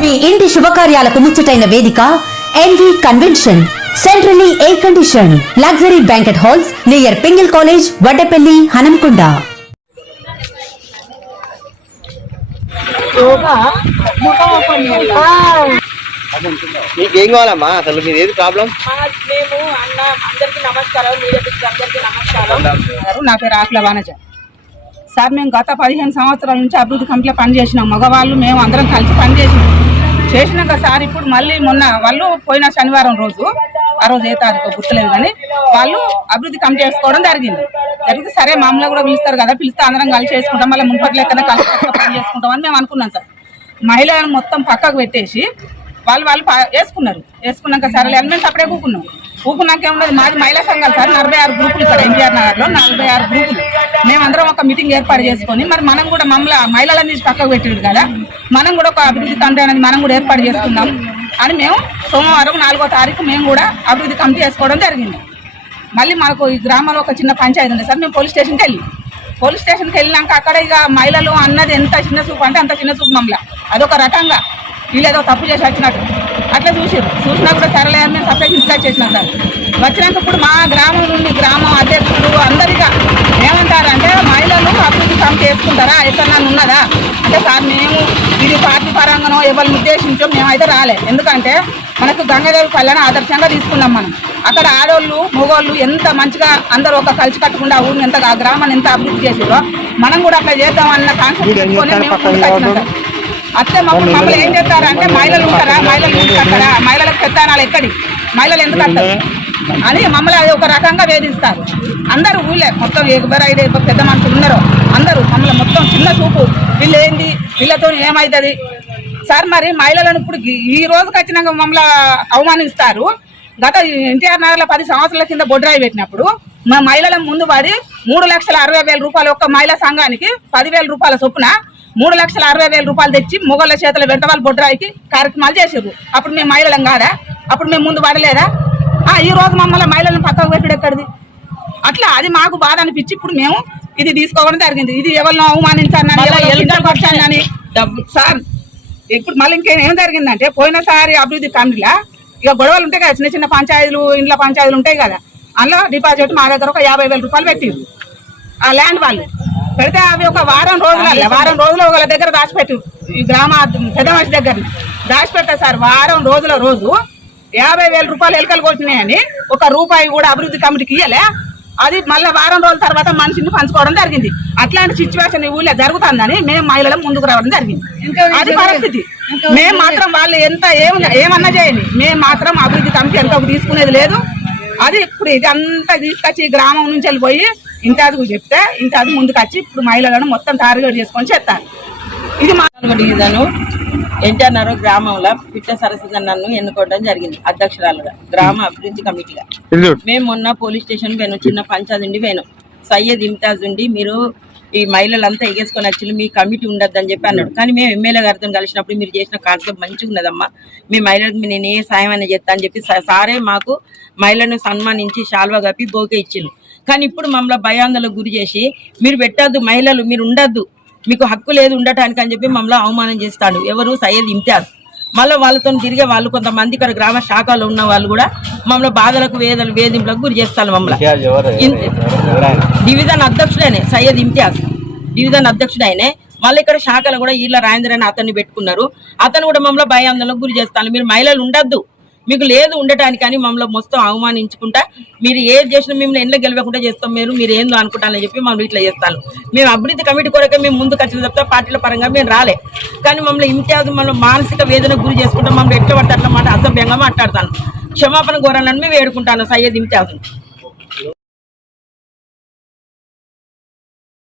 మీ ఇంటి శుభకార్యాలకు ముచ్చటైన వేదిక N V convention centrally air condition luxury banquet halls near Pingle college Vaddepalli Hanamkonda నీకేం కావాలమ్మా? అసలు మీది ఏది ప్రాబ్లం మేము అన్న అందరికి నమస్కారం మీడియా అందరికి నమస్కారం. నా పేరు ఆకుల వానజ. సార్ మేము గత పదిహేను సంవత్సరాల నుంచి అభివృద్ధి కమిటీలో పనిచేసినాం. మగవాళ్ళు మేము అందరం కలిసి పనిచేసినాం. చేసినాక సార్ ఇప్పుడు మళ్ళీ మొన్న వాళ్ళు పోయిన శనివారం రోజు ఆ రోజు ఏ తారీఖు గుర్తులేదు కానీ వాళ్ళు అభివృద్ధి కమిటీ వేసుకోవడం జరిగింది. జరిగితే సరే మామూలుగా కూడా పిలుస్తారు కదా పిలిస్తే అందరం కలిసి చేసుకుంటాం మళ్ళీ మున్పటి లెక్కన కలిసి పని చేసుకుంటాం అని మేము అనుకున్నాం సార్. మహిళలను మొత్తం పక్కకు పెట్టేసి వాళ్ళు వాళ్ళు వేసుకున్నారు. వేసుకున్నాక సరే అని మేము అప్పుడే కూకున్నాం. కూకున్నాక ఏమున్నది మాది మహిళా సంఘాలు సార్ నలభై ఆరు గ్రూపులు ఇక్కడ ఎన్టీఆర్ నగర్లో నలభై ఆరు గ్రూపులు. మేమందరం ఒక మీటింగ్ ఏర్పాటు చేసుకొని మరి మనం కూడా మమ్మల్ని మహిళలని పక్కకు పెట్టాడు కదా మనం కూడా ఒక అభివృద్ధి కమిటీ అనేది మనం కూడా ఏర్పాటు చేసుకుందాం అని మేము సోమవారం నాలుగో తారీఖు మేము కూడా అభివృద్ధి కమిటీ వేసుకోవడం జరిగింది. మళ్ళీ మాకు ఈ గ్రామంలో ఒక చిన్న పంచాయతీ ఉంది సార్ మేము పోలీస్ స్టేషన్కి వెళ్ళి పోలీస్ స్టేషన్కి వెళ్ళినాక అక్కడ ఇక మహిళలు అన్నది ఎంత చిన్న చూపు అంటే అంత చిన్న చూపు మమ్మల్ని. అదొక రకంగా వీళ్ళేదో తప్పు చేసి వచ్చినట్టు. అట్లా చూసారు చూసినా కూడా సరలే మేము సపరేట్ ఇన్స్ట్రక్ట్ చేసినాం సార్. వచ్చినాక ఇప్పుడు మా గ్రామం నుండి గ్రామం అధ్యక్షులు అందరిగా ఏమంటారంటే మహిళలు అభివృద్ధి కమిటీ చేసుకుంటారా ఎక్కడన్నా ఉన్నదా అంటే సార్ మేము ఇది పార్టీ ఎవరిని ఉద్దేశించో మేమైతే రాలే. ఎందుకంటే మనకు గంగాదేవి కళ్యాణ ఆదర్శంగా తీసుకున్నాం మనం. అక్కడ ఆడోళ్ళు మగోళ్ళు ఎంత మంచిగా అందరూ ఒక కలిసి కట్టకుండా ఊరిని ఎంత ఆ గ్రామాన్ని ఎంత అభివృద్ధి చేసిరో మనం కూడా అట్లా చేద్దాం అన్న కాన్సెప్ట్ మేము. అత్తే మమ్మల్ని మమ్మల్ని ఏం చేస్తారంటే మహిళలు ఉంటారా? మహిళలు కట్టరా మహిళలకు పెత్తానాలు ఎక్కడి? మహిళలు ఎందుకు కట్టరు అని మమ్మల్ని అది ఒక రకంగా వేధిస్తారు. అందరూ ఊళ్ళే. మొత్తం ఎవరైతే పెద్ద మనుషులు ఉన్నారో అందరూ మమ్మల్ని మొత్తం చిన్న చూపు. వీళ్ళు ఏంది వీళ్ళతో ఏమవుతుంది సార్ మరి మహిళలను ఇప్పుడు ఈ- రోజుకి వచ్చినాక మమ్మల్ని అవమానిస్తారు. గత ఎన్టీఆర్ నగర్లో పది సంవత్సరాల కింద బొడ్రాయి పెట్టినప్పుడు మా మహిళల ముందు పడి మూడు లక్షల అరవై వేల రూపాయలు ఒక్క మహిళా సంఘానికి పదివేల రూపాయల చొప్పున మూడు లక్షల అరవై వేల రూపాయలు తెచ్చి మొగోళ్ళ చేతుల వెంట వాళ్ళు బొడ్రాయికి కార్యక్రమాలు చేసారు అప్పుడు మేము మహిళలం కాదా? అప్పుడు మేము ముందు పడలేదా? ఆ, ఈ రోజు మమ్మల్ని మహిళలను పక్కకు పెట్టుడు ఎక్కడిది? అట్లా అది మాకు బాధ అనిపించి ఇప్పుడు మేము ఇది తీసుకోవడం జరిగింది. ఇది ఎవరినో అవమానించాలని సార్ ఇప్పుడు మళ్ళీ ఇంకేం జరిగిందంటే పోయినసారి అభివృద్ధి కమిటీలా ఇక గొడవలు ఉంటాయి కదా చిన్న చిన్న పంచాయతీలు ఇండ్ల పంచాయతీలు ఉంటాయి కదా అందులో డిపాజిట్ మా దగ్గర ఒక యాభై వేల రూపాయలు పెట్టిండ్రు ఆ ల్యాండ్ వాళ్ళు. పెడితే అవి ఒక వారం రోజుల వారం రోజులు ఒకళ్ళ దగ్గర దాచిపెట్టు ఈ గ్రామ పెద్ద మనిషి దగ్గర దాచిపెట్టా సార్ వారం రోజుల రోజు యాభై వేల రూపాయలు ఎలకలు కొట్టినాయని ఒక రూపాయి కూడా అభివృద్ధి కమిటీకి ఇయ్యలే. అది మళ్ళీ వారం రోజుల తర్వాత మనిషిని పంచుకోవడం జరిగింది. అట్లాంటి సిచ్యువేషన్ ఈ ఊళ్ళో జరుగుతుందని మేము మహిళలు ముందుకు రావడం జరిగింది. అది పరిస్థితి. మేము మాత్రం వాళ్ళు ఎంత ఏం ఏమన్నా చేయండి. మేము మాత్రం అభివృద్ధి కమిటీ ఎంత తీసుకునేది లేదు. అది ఇప్పుడు ఇది అంతా తీసుకొచ్చి గ్రామం నుంచి వెళ్ళిపోయి ఇంటాదికు చెప్తే ఇంటాది ముందుకు వచ్చి ఇప్పుడు మహిళలను మొత్తం టార్గెట్ చేసుకొని చేస్తారు. ఇది మా నాలుగో డివిజను ఎన్టీఆర్ గ్రామంలో పిట్ట సరస్వతి నన్ను ఎన్నుకోవడం జరిగింది అధ్యక్షురాలుగా గ్రామ అభివృద్ధి కమిటీగా. మేము మొన్న పోలీస్ స్టేషన్ పోయినాం చిన్న పంచాయతీ ఉండి పోయినాం. సయ్యద్ ఇమ్తాజ్ ఉండి మీరు ఈ మహిళలంతా ఎగేసుకొని వచ్చి మీ కమిటీ ఉండద్దని చెప్పి అన్నాడు. కానీ మేము ఎమ్మెల్యే గారితో కలిసినప్పుడు మీరు చేసిన కాన్సెప్ట్ మంచిగా ఉన్నదమ్మా. మీ మహిళలకు నేను ఏ సాయం అయినా చేస్తా అని చెప్పి సారే మాకు మహిళలను సన్మానించి శాల్వా కప్పి బోకే ఇచ్చిండు కానీ ఇప్పుడు మమ్మల్ని భయాందోళనకు గురి చేసి మీరు పెట్టద్దు మహిళలు మీరు ఉండద్దు. మీకు హక్కు లేదు ఉండటానికి అని చెప్పి మమ్మల్ని అవమానం చేస్తాడు. ఎవరు సయ్యద్ ఇమ్తియాజ్. మళ్ళీ వాళ్ళతో తిరిగే వాళ్ళు కొంతమంది ఇక్కడ గ్రామ శాఖలో ఉన్న వాళ్ళు కూడా మమ్మల్ని బాధలకు వేదలు వేధింపులకు గురి చేస్తారు మమ్మల్ని. డివిజన్ అధ్యక్షుడైనే సయ్యద్ ఇమ్తియాజ్. డివిజన్ అధ్యక్షుడైనే. మళ్ళీ ఇక్కడ శాఖలు కూడా ఈళ్ళ రాజేంద్ర అని అతన్ని పెట్టుకున్నారు. అతను కూడా మమ్మల్ని భయాందోళనకు గురి చేస్తాను మీరు మహిళలు ఉండద్దు. మీకు లేదు ఉండటానికి అని మమ్మల్ని మొత్తం అవమానించుకుంటా మీరు ఏది చేసినా మిమ్మల్ని ఎండ్ల గెలవకుండా చేస్తాం మీరు మీరు ఏందో అనుకుంటానని చెప్పి మమ్మల్ని ఇట్లా చేస్తాను. మేము అభివృద్ధి కమిటీ కొరకే మేము ముందుకు వచ్చిన తప్ప పార్టీల పరంగా మేము రాలే. కానీ మమ్మల్ని ఇమ్తియాజ్ మనం మానసిక వేదన గురి చేసుకుంటాం మమ్మల్ని ఎట్లా పడితే అట్లా మాట అసభ్యంగా మాట్లాడతాను. క్షమాపణ కోరాలని మేము వేడుకుంటాను సయ్యద్ ఇమ్తియాజ్